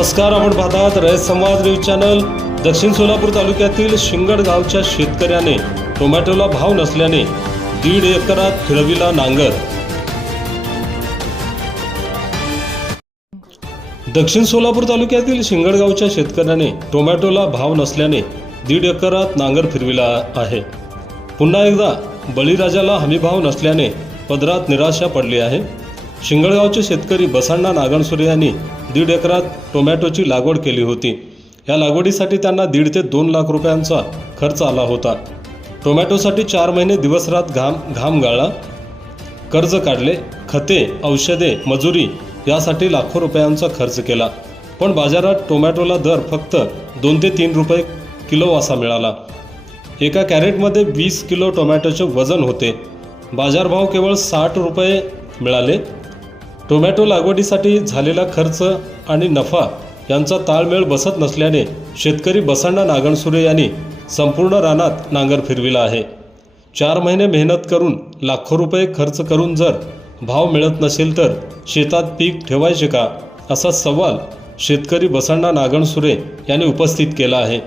नमस्कार, आपण पाहतात रयत संवाद न्यूज चॅनल। दक्षिण सोलापूर तालुक्यातील शिंगड गावच्या शेतकऱ्याने टोमॅटोला भाव नसल्याने 1.5 एकरात फिरविला नांगर। दक्षिण सोलापूर तालुक्यातील शिंगड गावच्या शेतकऱ्याने टोमॅटोला भाव नसल्याने 1.5 एकरात नांगर फिरविला आहे। पुन्हा एकदा बळीराजाला हमीभाव नसल्याने पदरात निराशा पडली आहे। शिंगडगावचे शेतकरी बसण्णा नागणसुरे यांनी 1.5 एकरात टोमॅटोची लागवड केली होती। या लागवडीसाठी त्यांना 1.5 ते 2 लाख रुपयांचा खर्च आला होता। टोमॅटोसाठी 4 महिने दिवसरात घाम गाळला, कर्ज काढले, खते, औषधे, मजुरी यासाठी लाखो रुपयांचा खर्च केला, पण बाजारात टोमॅटोला दर फक्त 2 ते 3 रुपये किलो असा मिळाला। एका कॅरेटमध्ये 20 किलो टोमॅटोचे वजन होते। बाजारभाव केवळ 60 रुपये मिळाले। टोमॅटो लागवडीसाठी झालेला खर्च आणि नफा यांचा ताळमेळ बसत नसल्याने शेतकरी बसण्णा नागणसुरे यांनी संपूर्ण रानात नांगर फिरविला आहे। 4 महिने मेहनत करून लाखो रुपये खर्च करून जर भाव मिळत नसेल तर शेतात पीक ठेवायचे का, असा सवाल शेतकरी बसण्णा नागणसुरे यांनी उपस्थित केला आहे।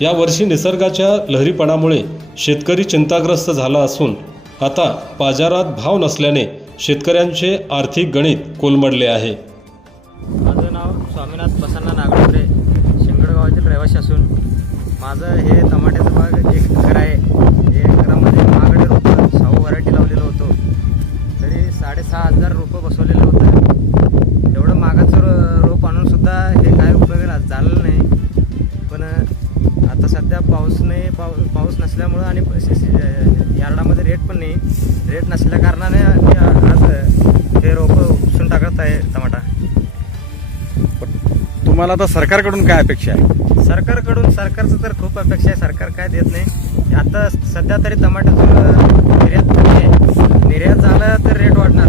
या वर्षी निसर्गाच्या लहरीपणामुळे शेतकरी चिंताग्रस्त झाला असून आता बाजारात भाव नसल्याने शेतकऱ्यांचे आर्थिक गणित कोलमडले आहे। माझं नाव स्वामीनाथ बसण्णा नागणसुरे, शिंगड गावातील रहिवासी असून माझं हे टमाट्याचं बाग 1 एकर आहे। 1 एकरामध्ये महागडे रोपं 6 व्हरायटी लावलेलं होतं, तरी 6,500 रोपं बसवलेलं होतं। एवढं महागाचं रोप आणून सुद्धा हे काय उपयोग झालं नाही। पण आता सध्या पाऊस नाही, पाऊस नसल्यामुळं आणि यार्डामध्ये रेट पण नाही, रेट नसल्या कारणाने आज हे रोपं उपसून टाकत आहे टमाटा। तुम्हाला आता सरकारकडून काय अपेक्षा आहे? सरकारचं तर खूप अपेक्षा आहे, सरकार काय देत नाही। आता सध्या तरी टमाट्याचं निर्यात कमी आहे, निर्यात झालं तर रेट वाढणार,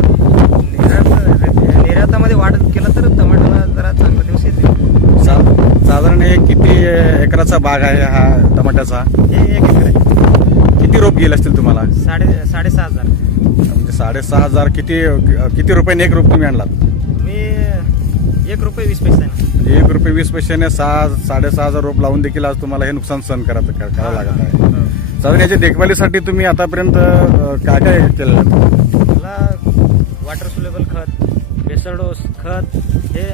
निर्यातामध्ये वाढ केलं तर टमाट्याला जरा चांगला दिवस येतील। साधारण हे किती एकराचा बाग आहे हा टमाट्याचा? हे 1 एकर आहे। किती रोप गेले असतील तुम्हाला? 6,500 म्हणजे 6,500 किती रुपयाने 1 रोप तुम्ही आणलात? मी 1 रुपये 20 पैसे आहे। म्हणजे 1 रुपये 20 पैशाने 6,500 रोप लावून देखील आज तुम्हाला हे नुकसान सहन करावं लागत आहे। साधारण याच्या देखभालीसाठी तुम्ही आतापर्यंत काय काय केलं? मला वॉटर सोल्युबल खत, बेसल डोस खत हे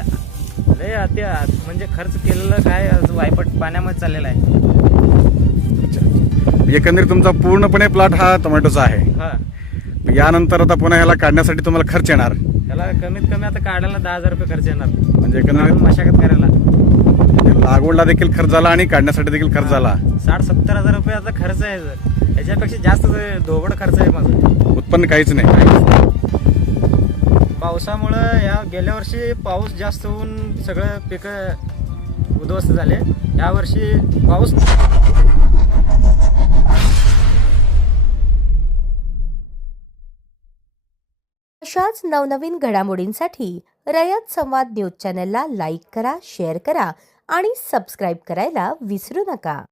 लय म्हणजे खर्च केलेलं काय वायपट पाण्यामध्ये चाललेला आहे। एकंदरीत तुमचा पूर्णपणे प्लॉट हा टोमॅटोचा आहे। हां, यानंतर आता पुन्हा ह्याला काढण्यासाठी तुम्हाला खर्च येणार? त्याला कमीत कमी आता काढायला 10,000 रुपये खर्च येणार, म्हणजे एकंदरीत मशागत करायला लागवडला देखील खर्च झाला आणि काढण्यासाठी देखील खर्च झाला। 60-70 रुपये आता खर्च आहे, याच्यापेक्षा जास्त धोबड खर्च आहे माझं। उत्पन्न काहीच नाही। पावसामुळं या गेल्या वर्षी पाऊस जास्त होऊन सगळं पिकं उद्ध्वस्त झाले। या वर्षी पाऊस अशाच नवनवीन घडामोडींसाठी रयत संवाद न्यूज चॅनलला लाईक करा, शेअर करा आणि सबस्क्राईब करायला विसरू नका।